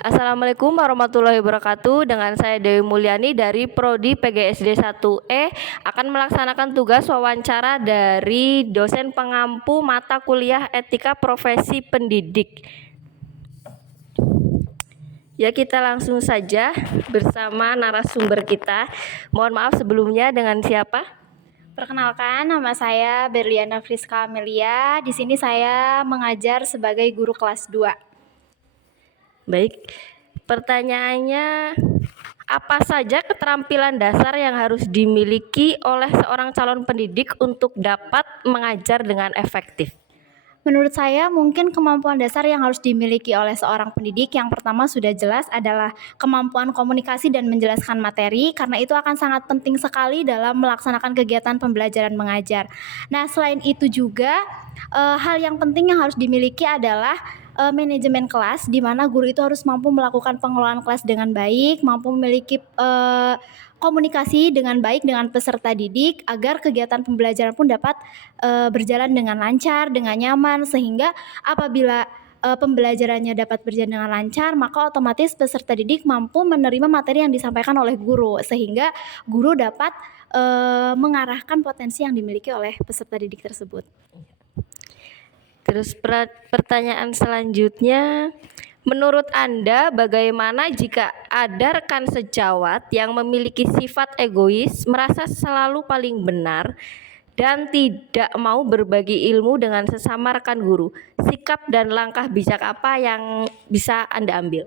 Assalamualaikum warahmatullahi wabarakatuh. Dengan saya Dewi Mulyani dari Prodi PGSD 1E akan melaksanakan tugas wawancara dari dosen pengampu mata kuliah Etika Profesi Pendidik. Ya, kita langsung saja bersama narasumber kita. Mohon maaf sebelumnya, dengan siapa? Perkenalkan, nama saya Berliana Friska Amelia. Di sini saya mengajar sebagai guru kelas 2. Baik, pertanyaannya, apa saja keterampilan dasar yang harus dimiliki oleh seorang calon pendidik untuk dapat mengajar dengan efektif? Menurut saya, mungkin kemampuan dasar yang harus dimiliki oleh seorang pendidik yang pertama sudah jelas adalah kemampuan komunikasi dan menjelaskan materi, karena itu akan sangat penting sekali dalam melaksanakan kegiatan pembelajaran mengajar. Nah, selain itu juga hal yang penting yang harus dimiliki adalah manajemen kelas, di mana guru itu harus mampu melakukan pengelolaan kelas dengan baik, mampu memiliki komunikasi dengan baik dengan peserta didik agar kegiatan pembelajaran pun dapat berjalan dengan lancar, dengan nyaman, sehingga apabila pembelajarannya dapat berjalan dengan lancar, maka otomatis peserta didik mampu menerima materi yang disampaikan oleh guru, sehingga guru dapat mengarahkan potensi yang dimiliki oleh peserta didik tersebut. Terus pertanyaan selanjutnya, menurut Anda bagaimana jika ada rekan sejawat yang memiliki sifat egois, merasa selalu paling benar, dan tidak mau berbagi ilmu dengan sesama rekan guru? Sikap dan langkah bijak apa yang bisa Anda ambil?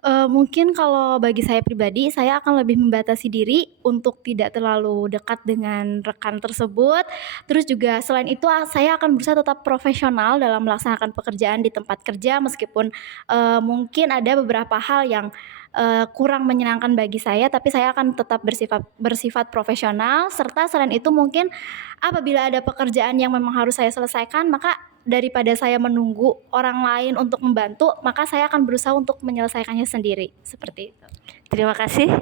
Mungkin kalau bagi saya pribadi, saya akan lebih membatasi diri untuk tidak terlalu dekat dengan rekan tersebut. Terus juga selain itu saya akan berusaha tetap profesional dalam melaksanakan pekerjaan di tempat kerja, meskipun mungkin ada beberapa hal yang kurang menyenangkan bagi saya, tapi saya akan tetap bersifat profesional. Serta selain itu mungkin apabila ada pekerjaan yang memang harus saya selesaikan, maka daripada saya menunggu orang lain untuk membantu, maka saya akan berusaha untuk menyelesaikannya sendiri, seperti itu. Terima kasih.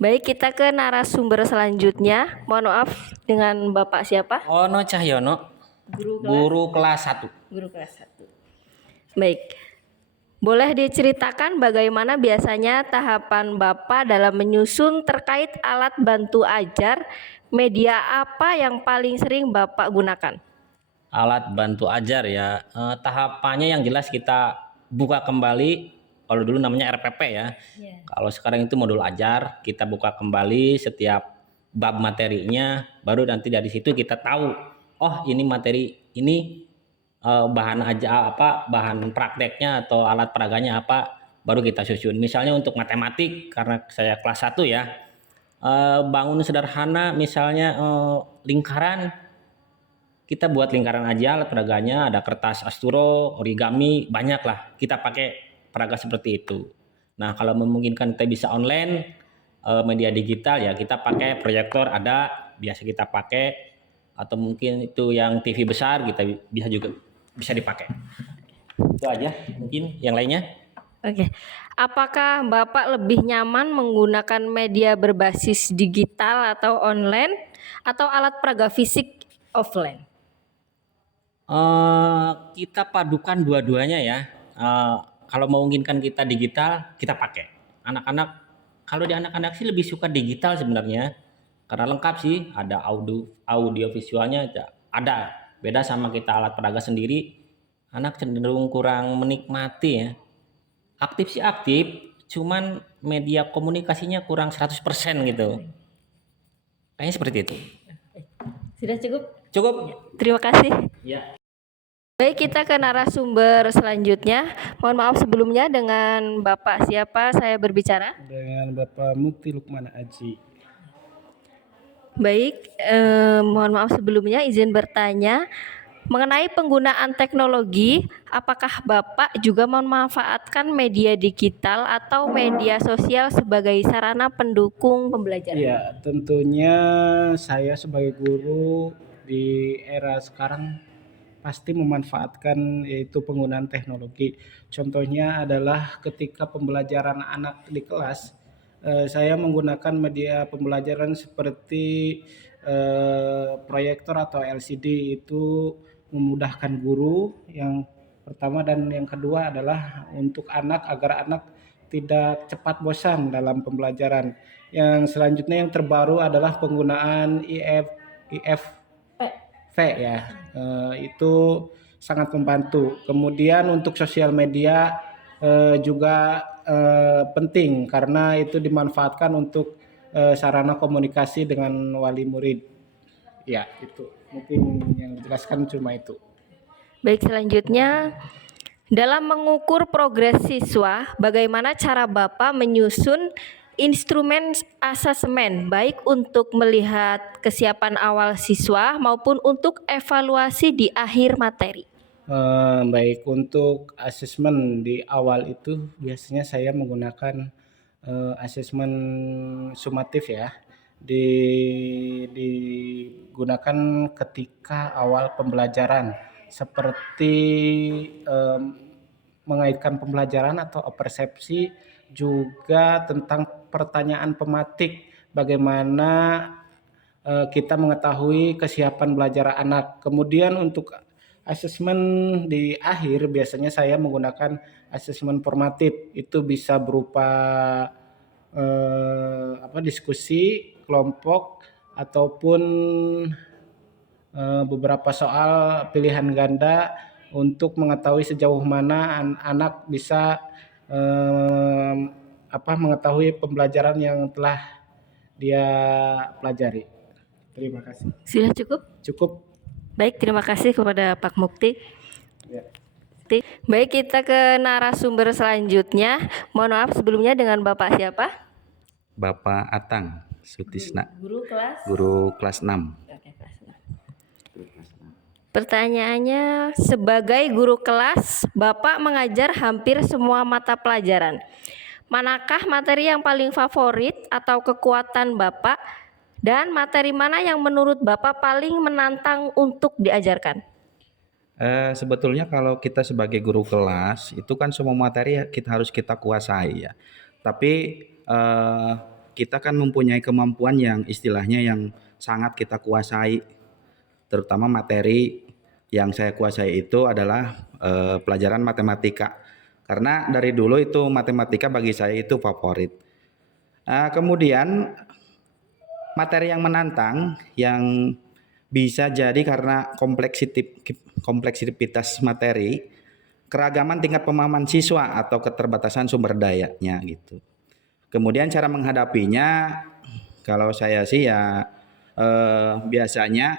Baik, kita ke narasumber selanjutnya. Mohon maaf, dengan Bapak siapa? Ono Cahyono, guru kelas 1. Guru kelas 1. Baik. Boleh diceritakan bagaimana biasanya tahapan Bapak dalam menyusun terkait alat bantu ajar, media apa yang paling sering Bapak gunakan? Alat bantu ajar ya, tahapannya yang jelas kita buka kembali. Kalau dulu namanya RPP ya. Kalau sekarang itu modul ajar, kita buka kembali setiap bab materinya, baru nanti dari situ kita tahu, oh ini materi ini bahan bahan prakteknya atau alat peraganya apa, baru kita susun. Misalnya untuk matematik, karena saya kelas 1 ya, bangun sederhana misalnya lingkaran, kita buat lingkaran aja alat peraganya, ada kertas asturo, origami, banyak lah kita pakai peraga seperti itu. Nah, kalau memungkinkan kita bisa online, media digital ya kita pakai proyektor, ada biasa kita pakai, atau mungkin itu yang TV besar kita bisa dipakai. Itu aja, mungkin yang lainnya. Oke. Apakah Bapak lebih nyaman menggunakan media berbasis digital atau online, atau alat peraga fisik offline? Kita padukan dua-duanya ya. Kalau memungkinkan kita digital, kita pakai. Kalau di anak-anak sih lebih suka digital sebenarnya, karena lengkap sih, ada audio visualnya ada. Beda sama kita alat peraga sendiri, anak cenderung kurang menikmati ya. Aktif sih aktif, cuman media komunikasinya kurang 100% gitu. Kayaknya seperti itu. Sudah cukup? Cukup? Terima kasih. Ya. Baik, kita ke narasumber selanjutnya. Mohon maaf sebelumnya, dengan Bapak siapa saya berbicara? Dengan Bapak Mukti Lukman Aji. Baik, mohon maaf sebelumnya izin bertanya mengenai penggunaan teknologi, apakah Bapak juga memanfaatkan media digital atau media sosial sebagai sarana pendukung pembelajaran? Ya, tentunya saya sebagai guru di era sekarang pasti memanfaatkan yaitu penggunaan teknologi. Contohnya adalah ketika pembelajaran anak di kelas, saya menggunakan media pembelajaran seperti proyektor atau LCD. Itu memudahkan guru yang pertama, dan yang kedua adalah untuk anak, agar anak tidak cepat bosan dalam pembelajaran. Yang selanjutnya yang terbaru adalah penggunaan IFV ya. Itu sangat membantu. Kemudian untuk sosial media juga penting karena itu dimanfaatkan untuk sarana komunikasi dengan wali murid. Ya, itu mungkin yang dijelaskan cuma itu. Baik, selanjutnya dalam mengukur progres siswa, bagaimana cara Bapak menyusun instrumen asesmen baik untuk melihat kesiapan awal siswa maupun untuk evaluasi di akhir materi? Baik, untuk asesmen di awal itu biasanya saya menggunakan asesmen sumatif ya. Digunakan ketika awal pembelajaran seperti mengaitkan pembelajaran atau persepsi, juga tentang pertanyaan pematik bagaimana kita mengetahui kesiapan belajar anak. Kemudian untuk asesmen di akhir biasanya saya menggunakan asesmen formatif. Itu bisa berupa diskusi kelompok ataupun beberapa soal pilihan ganda untuk mengetahui sejauh mana anak bisa mengetahui pembelajaran yang telah dia pelajari. Terima kasih. Sudah cukup? Cukup. Baik, terima kasih kepada Pak Mukti. Ya. Baik, kita ke narasumber selanjutnya. Mohon maaf sebelumnya, dengan Bapak siapa? Bapak Atang Sutisna, Guru kelas? guru kelas 6. Oke, kelas 6. Pertanyaannya, sebagai guru kelas, Bapak mengajar hampir semua mata pelajaran. Manakah materi yang paling favorit atau kekuatan Bapak, dan materi mana yang menurut Bapak paling menantang untuk diajarkan? Sebetulnya kalau kita sebagai guru kelas itu kan semua materi harus kita kuasai ya. Tapi kita kan mempunyai kemampuan yang istilahnya yang sangat kita kuasai. Terutama materi yang saya kuasai itu adalah pelajaran matematika. Karena dari dulu itu matematika bagi saya itu favorit. Kemudian materi yang menantang yang bisa jadi karena kompleksitas materi, keragaman tingkat pemahaman siswa atau keterbatasan sumber dayanya gitu. Kemudian cara menghadapinya, kalau saya sih ya biasanya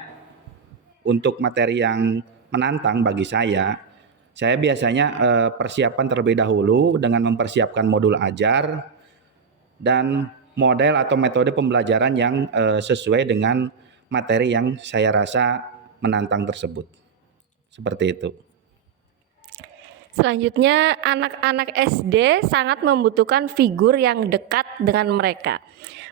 untuk materi yang menantang bagi saya biasanya persiapan terlebih dahulu dengan mempersiapkan modul ajar dan model atau metode pembelajaran yang sesuai dengan materi yang saya rasa menantang tersebut. Seperti itu. Selanjutnya, anak-anak SD sangat membutuhkan figur yang dekat dengan mereka.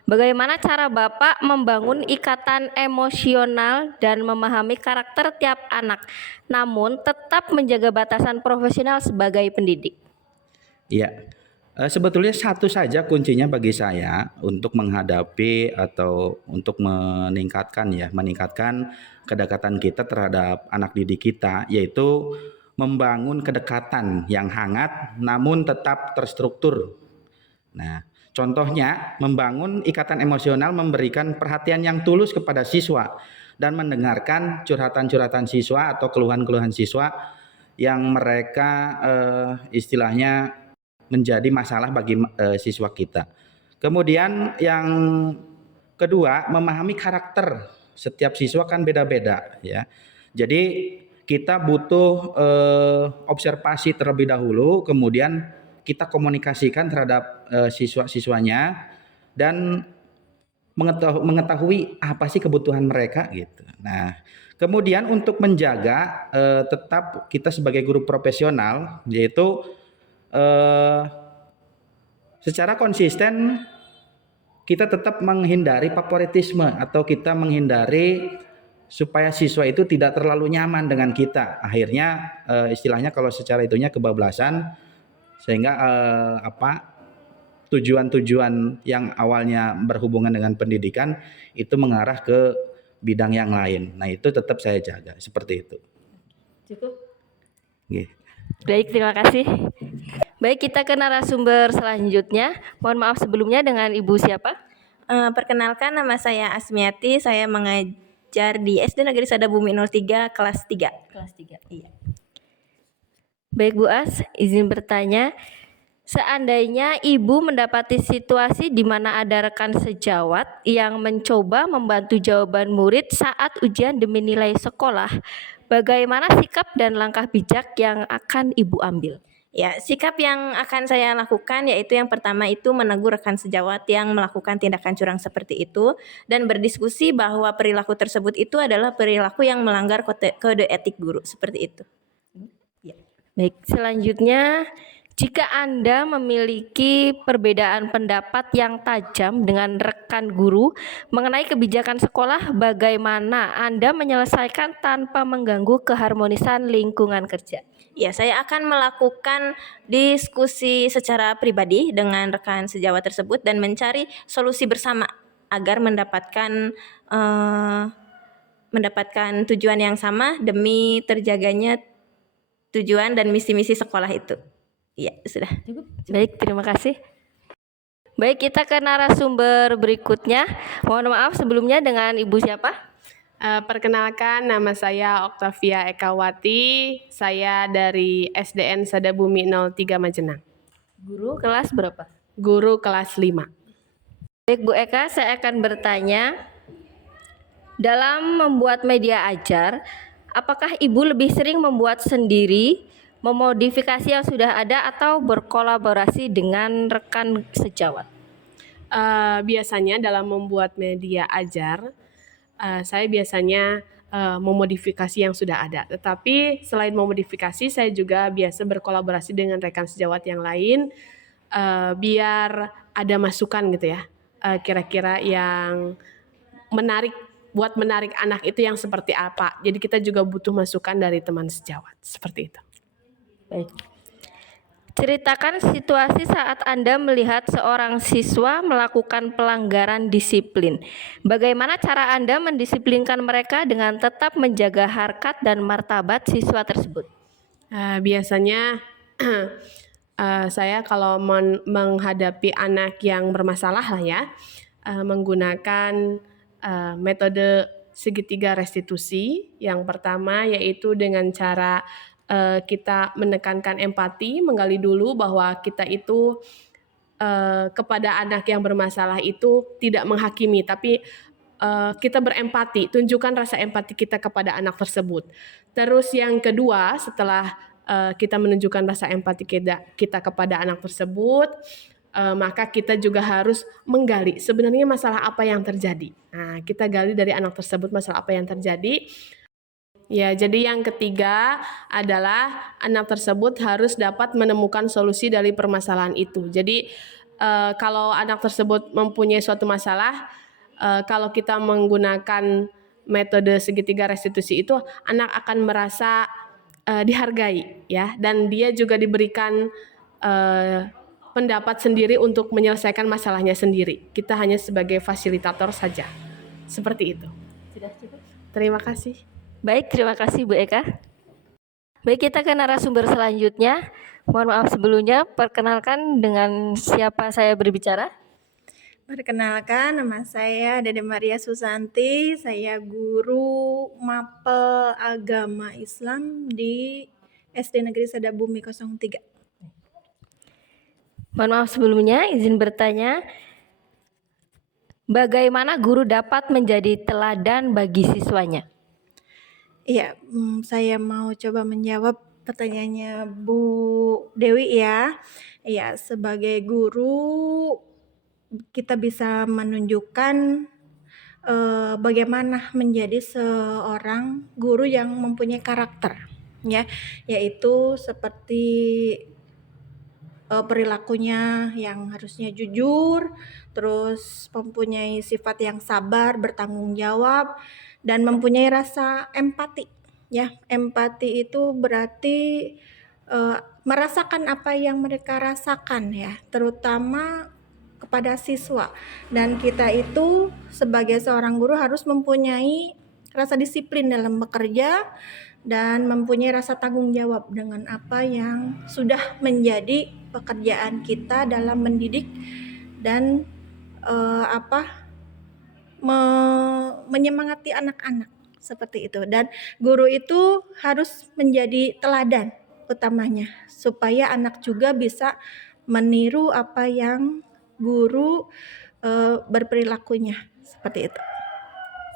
Bagaimana cara Bapak membangun ikatan emosional dan memahami karakter tiap anak, namun tetap menjaga batasan profesional sebagai pendidik? Iya. Sebetulnya satu saja kuncinya bagi saya untuk menghadapi atau untuk meningkatkan kedekatan kita terhadap anak didik kita, yaitu membangun kedekatan yang hangat namun tetap terstruktur. Nah, contohnya membangun ikatan emosional, memberikan perhatian yang tulus kepada siswa dan mendengarkan curhatan-curhatan siswa atau keluhan-keluhan siswa yang mereka istilahnya menjadi masalah bagi siswa kita. Kemudian yang kedua, memahami karakter setiap siswa kan beda-beda ya. Jadi kita butuh observasi terlebih dahulu, kemudian kita komunikasikan terhadap siswa-siswanya dan mengetahui apa sih kebutuhan mereka gitu. Nah, kemudian untuk menjaga tetap kita sebagai guru profesional, yaitu secara konsisten kita tetap menghindari favoritisme atau kita menghindari supaya siswa itu tidak terlalu nyaman dengan kita. Akhirnya istilahnya kalau secara itunya kebablasan, sehingga tujuan-tujuan yang awalnya berhubungan dengan pendidikan itu mengarah ke bidang yang lain. Nah, itu tetap saya jaga seperti itu. Cukup? Oke. Baik, terima kasih. Baik, kita ke narasumber selanjutnya. Mohon maaf sebelumnya, dengan Ibu siapa? Perkenalkan, nama saya Asmiati, saya mengajar di SD Negeri Sadabumi 03 kelas 3. Kelas 3. Iya. Baik Bu As, izin bertanya. Seandainya Ibu mendapati situasi di mana ada rekan sejawat yang mencoba membantu jawaban murid saat ujian demi nilai sekolah, bagaimana sikap dan langkah bijak yang akan Ibu ambil? Ya, sikap yang akan saya lakukan yaitu yang pertama itu menegur rekan sejawat yang melakukan tindakan curang seperti itu dan berdiskusi bahwa perilaku tersebut itu adalah perilaku yang melanggar kode etik guru, seperti itu. Baik, selanjutnya, jika Anda memiliki perbedaan pendapat yang tajam dengan rekan guru mengenai kebijakan sekolah, bagaimana Anda menyelesaikan tanpa mengganggu keharmonisan lingkungan kerja? Ya, saya akan melakukan diskusi secara pribadi dengan rekan sejawat tersebut dan mencari solusi bersama agar mendapatkan tujuan yang sama demi terjaganya tujuan dan misi-misi sekolah itu. Iya, sudah. Baik, terima kasih. Baik, kita ke narasumber berikutnya. Mohon maaf sebelumnya, dengan Ibu siapa? Perkenalkan, nama saya Oktavia Ekawati, saya dari SDN Sadabumi 03 Majenang. Guru kelas berapa? Guru kelas 5. Baik Bu Eka, saya akan bertanya, dalam membuat media ajar, apakah Ibu lebih sering membuat sendiri, memodifikasi yang sudah ada, atau berkolaborasi dengan rekan sejawat? Biasanya dalam membuat media ajar, saya biasanya memodifikasi yang sudah ada. Tetapi selain memodifikasi, saya juga biasa berkolaborasi dengan rekan sejawat yang lain, biar ada masukan gitu ya, kira-kira yang menarik, buat menarik anak itu yang seperti apa. Jadi kita juga butuh masukan dari teman sejawat, seperti itu. Baik. Ceritakan situasi saat Anda melihat seorang siswa melakukan pelanggaran disiplin. Bagaimana cara Anda mendisiplinkan mereka dengan tetap menjaga harkat dan martabat siswa tersebut? Biasanya saya kalau menghadapi anak yang bermasalah lah ya, menggunakan metode segitiga restitusi. Yang pertama yaitu dengan cara kita menekankan empati, menggali dulu bahwa kita itu kepada anak yang bermasalah itu tidak menghakimi, tapi kita berempati, tunjukkan rasa empati kita kepada anak tersebut. Terus yang kedua, setelah kita menunjukkan rasa empati kita kepada anak tersebut, maka kita juga harus menggali sebenarnya masalah apa yang terjadi. Nah, kita gali dari anak tersebut masalah apa yang terjadi. Ya, jadi yang ketiga adalah anak tersebut harus dapat menemukan solusi dari permasalahan itu. Jadi kalau anak tersebut mempunyai suatu masalah, kalau kita menggunakan metode segitiga restitusi itu, anak akan merasa dihargai ya, dan dia juga diberikan pendapat sendiri untuk menyelesaikan masalahnya sendiri. Kita hanya sebagai fasilitator saja. Seperti itu. Sudah cukup? Terima kasih. Baik, terima kasih Bu Eka. Baik, kita ke narasumber selanjutnya. Mohon maaf sebelumnya, perkenalkan dengan siapa saya berbicara? Perkenalkan, nama saya Dede Maria Susanti, saya guru mapel agama Islam di SD Negeri Sadabumi 03. Mohon maaf sebelumnya, izin bertanya, bagaimana guru dapat menjadi teladan bagi siswanya? Iya, saya mau coba menjawab pertanyaannya Bu Dewi ya. Iya, sebagai guru kita bisa menunjukkan bagaimana menjadi seorang guru yang mempunyai karakter, ya, yaitu seperti perilakunya yang harusnya jujur, terus mempunyai sifat yang sabar, bertanggung jawab, dan mempunyai rasa empati. Ya, empati itu berarti merasakan apa yang mereka rasakan ya, terutama kepada siswa. Dan kita itu sebagai seorang guru harus mempunyai rasa disiplin dalam bekerja dan mempunyai rasa tanggung jawab dengan apa yang sudah menjadi pekerjaan kita dalam mendidik dan menyemangati anak-anak seperti itu. Dan guru itu harus menjadi teladan utamanya supaya anak juga bisa meniru apa yang guru berperilakunya seperti itu.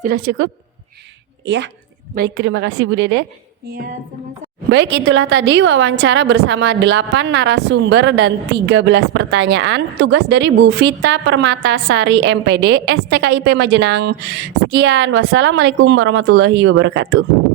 Sudah cukup? Iya. Baik, terima kasih Bu Dede. Iya, sama-sama. Baik, itulah tadi wawancara bersama 8 narasumber dan 13 pertanyaan. Tugas dari Bu Vita Permatasari MPD, STKIP Majenang. Sekian, wassalamualaikum warahmatullahi wabarakatuh.